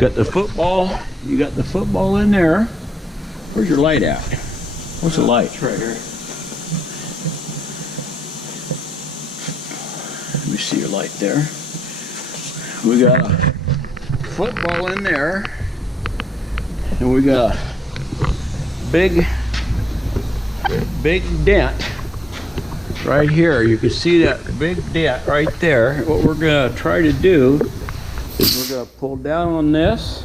Got the football. You got the football in there. Where's your light at? What's the light? It's right here. Let me see your light there. We got a football in there, and we got a big dent right here. You can see that big dent right there. What we're gonna try to do is we're gonna pull down on this.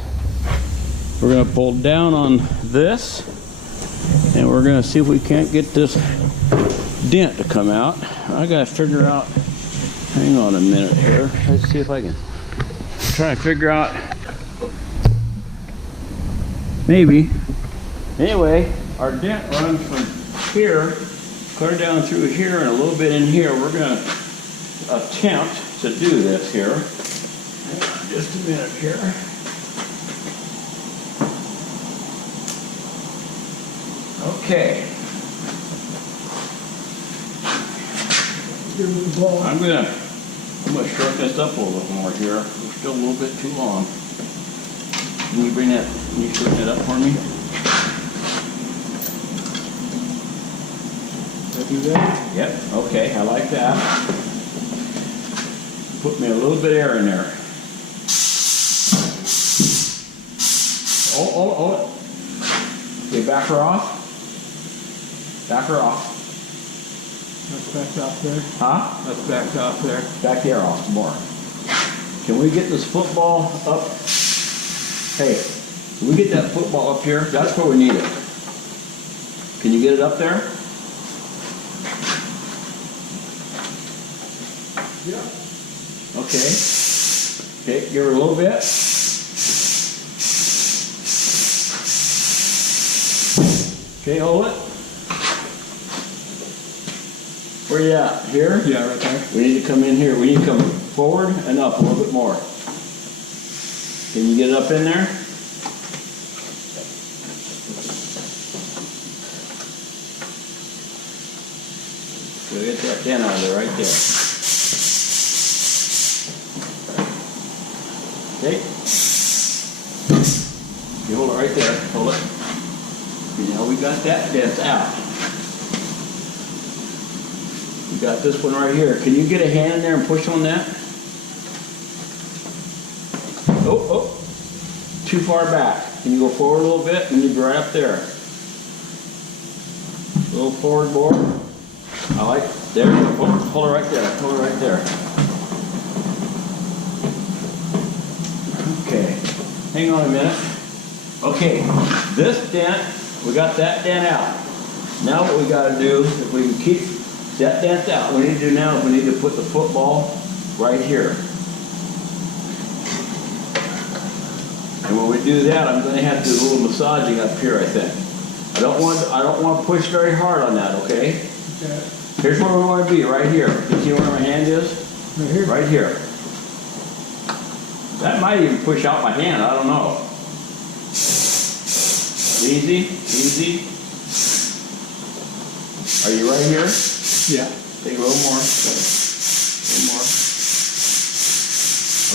We're gonna pull down on this, and we're gonna see if we can't get this dent to come out. I gotta figure out, hang on a minute here. Let's see if I can try to figure out, maybe. Anyway, our dent runs from here, clear down through here and a little bit in here. We're gonna attempt to do this here. Hang on just a minute here. Okay. I'm gonna shorten this up a little bit more here. We're still a little bit too long. Can you shorten it up for me? Did I do that? Yep, okay, I like that. Put me a little bit of air in there. Oh. Okay, back her off. Back her off. That's backed off there. Huh? That's backed off there. Back the air off some more. Can we get this football up? Hey, can we get that football up here? That's where we need it. Can you get it up there? Yeah. Okay. Okay, give her a little bit. Okay, hold it. Where you at? Here? Yeah, right there. We need to come in here. We need to come forward and up a little bit more. Can you get it up in there? So get that dent out of there right there. Okay? You hold it right there. Hold it. Now we got that dent out. We got this one right here. Can you get a hand in there and push on that? Oh. Too far back. Can you go forward a little bit? You need to be right up there. A little forward more. I like, there. Hold it right there. Hold it right there. Okay. Hang on a minute. Okay. This dent, we got that dent out. Now what we got to do, if we can keep that dent out, what we need to do now is we need to put the football right here. And when we do that, I'm going to have to do a little massaging up here, I think. I don't want to push very hard on that, okay? Okay. Here's where we want to be, right here. You see where my hand is? Right here? Right here. That might even push out my hand, I don't know. Easy, easy. Are you right here? Yeah. Take a little more. A little more.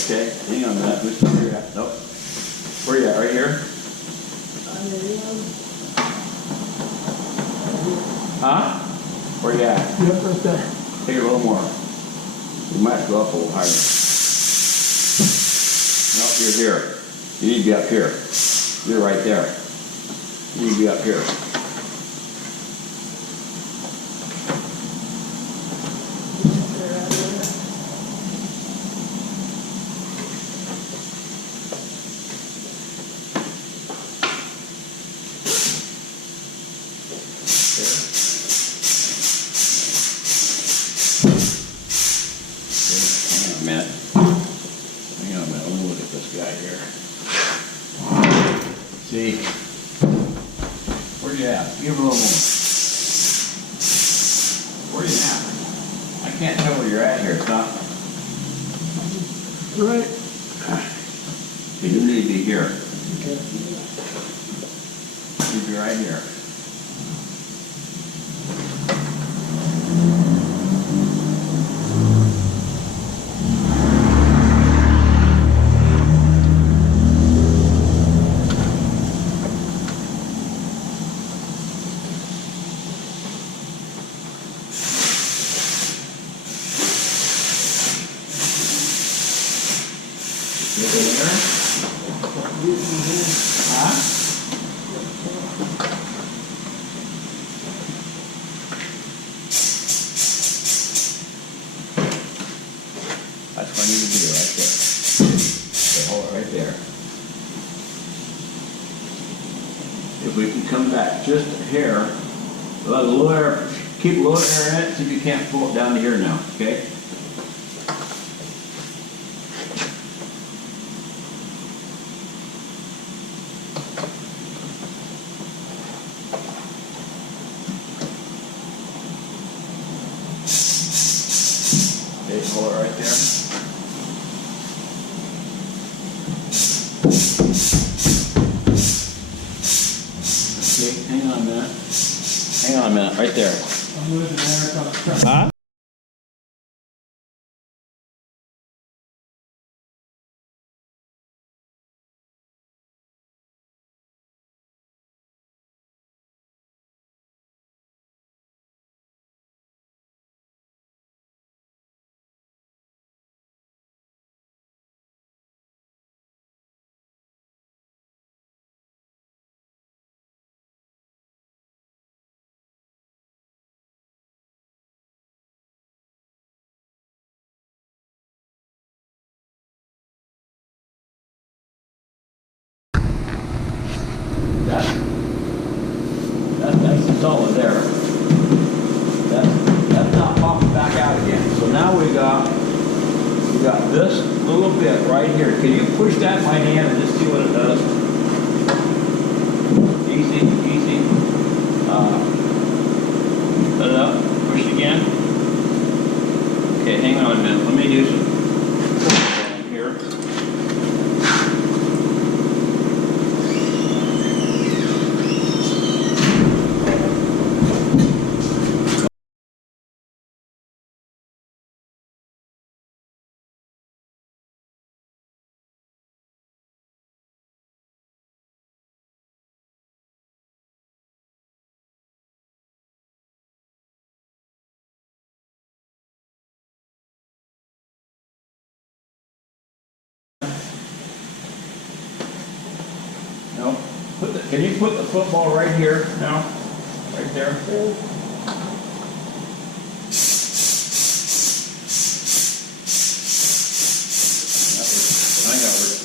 Okay, hang on a minute. Where you at? Nope. Where you at? Right here? Huh? Where you at? Yep, right there. Take it a little more. You might go up a little higher. Nope, you're here. You need to be up here. You're right there. You need to be up here. See, where you at? Give her a little more. Where you at? I can't tell where you're at here. It's not. Right. You need to be here. Okay. You need to be right here. Huh? That's what I need to do right there. Okay, hold it right there. If we can come back just a hair, let a little air, keep a little air in it, see if you can't pull it down to here now, okay? Okay, hold it right there. Okay, hang on a minute. Hang on a minute, right there. I'm losing air on the truck. Huh? That's solid there. That's not popping back out again. So now we got this little bit right here. Can you push that by hand and just see what it does? Easy, easy. Put it up. Push it again. Okay, hang on a minute. Let me do some here. No. Can you put the football right here now? Right there.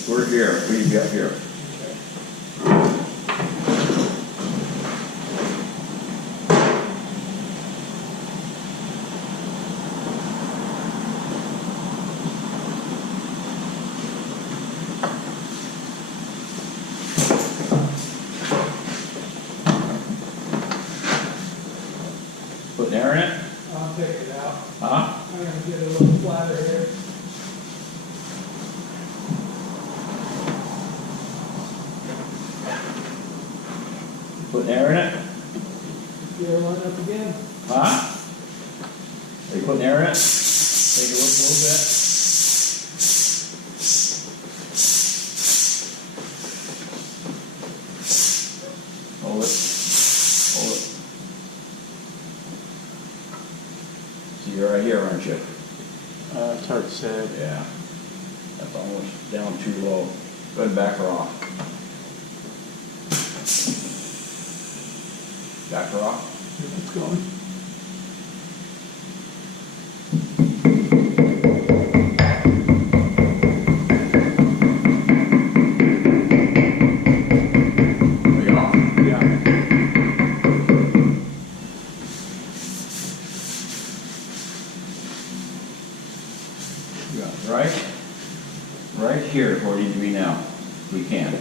We're here. What do you got here? Putting air in it? I'll take it out. Huh? I'm gonna get a little flatter here. Putting air in it? Gear line up again. Huh? Are you putting air in it? Take a look a little bit. Hold it. Hold it. So you're right here, aren't you? It's hard to say. Yeah. That's almost down too low. Go ahead and back her off. Back her off. It's going. Are you off? Yeah. Yeah. Right here is where we need to be now. We can.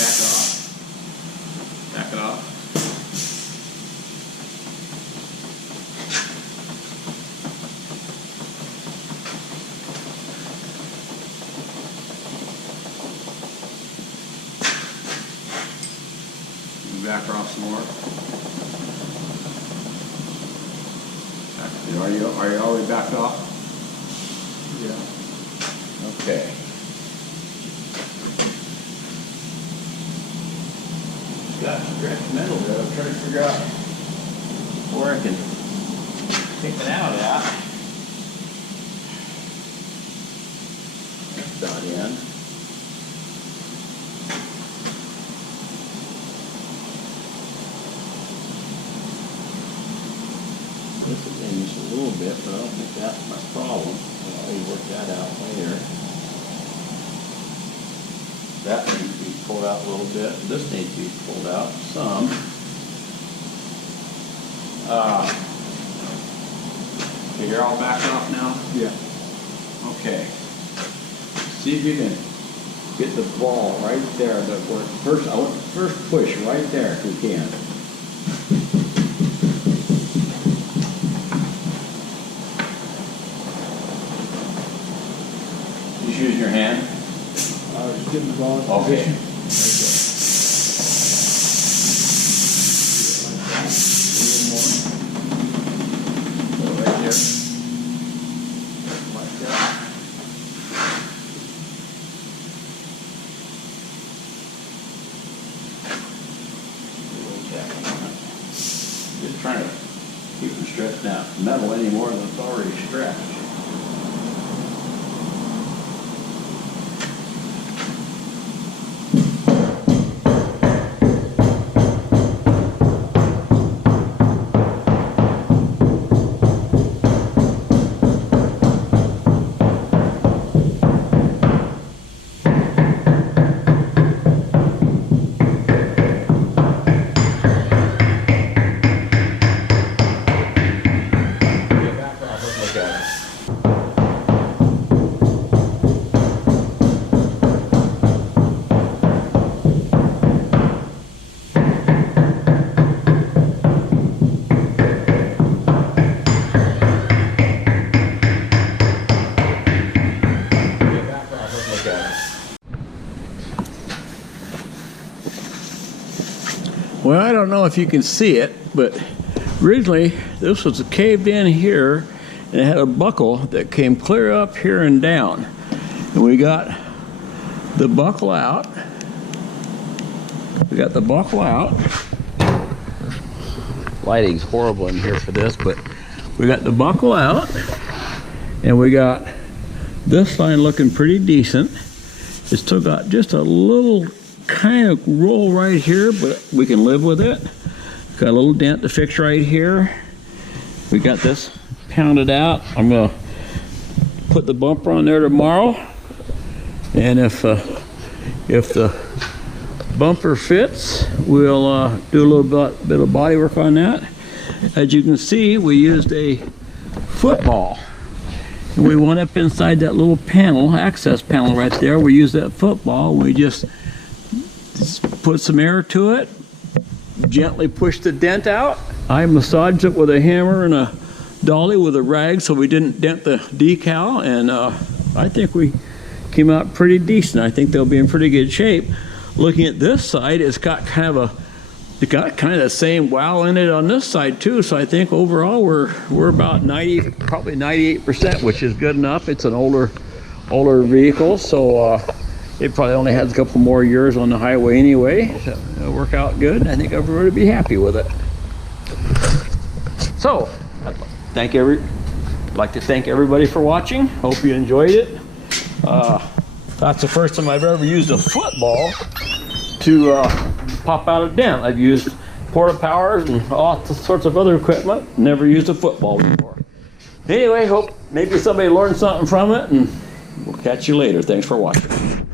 Back it off. Back it off. some more. Are you already backed off? Yeah. Okay. Got stretched metal there. I'm trying to figure out where I can take it out at. That's not in. This is in just a little bit, but I don't think that's my problem. I'll already work that out later. That needs to be pulled out a little bit. This needs to be pulled out some. Okay, you're all backed off now? Yeah. Okay. See if you can get the ball right there. I want the first push right there if you can. Just use your hand. I was getting the ball in Okay. position. Right there. Like that. Just trying to keep them stretched out. Metal any more than it's already stretched. Well, I don't know if you can see it, but originally this was caved in here and it had a buckle that came clear up here and down. And we got the buckle out. We got the buckle out. Lighting's horrible in here for this, but we got the buckle out and we got this line looking pretty decent. It's still got just a little kind of roll right here, but we can live with it. Got a little dent to fix right here. We got this pounded out. I'm gonna put the bumper on there tomorrow, and if the bumper fits, we'll do a little bit of body work on that. As you can see, we used a football. And we went up inside that little panel, access panel right there. We used that football. We just put some air to it, gently push the dent out. I massaged it with a hammer and a dolly with a rag so we didn't dent the decal, and I think we came out pretty decent. I think they'll be in pretty good shape. Looking at this side, it's got kind of the same wow in it on this side too, so I think overall we're about 90, probably 98%, which is good enough. It's an older vehicle, so it probably only has a couple more years on the highway anyway. So it'll work out good. I think everybody will be happy with it. So, I'd like to thank everybody for watching. Hope you enjoyed it. That's the first time I've ever used a football to pop out a dent. I've used porta powers and all sorts of other equipment. Never used a football before. Anyway, hope maybe somebody learned something from it, and we'll catch you later. Thanks for watching.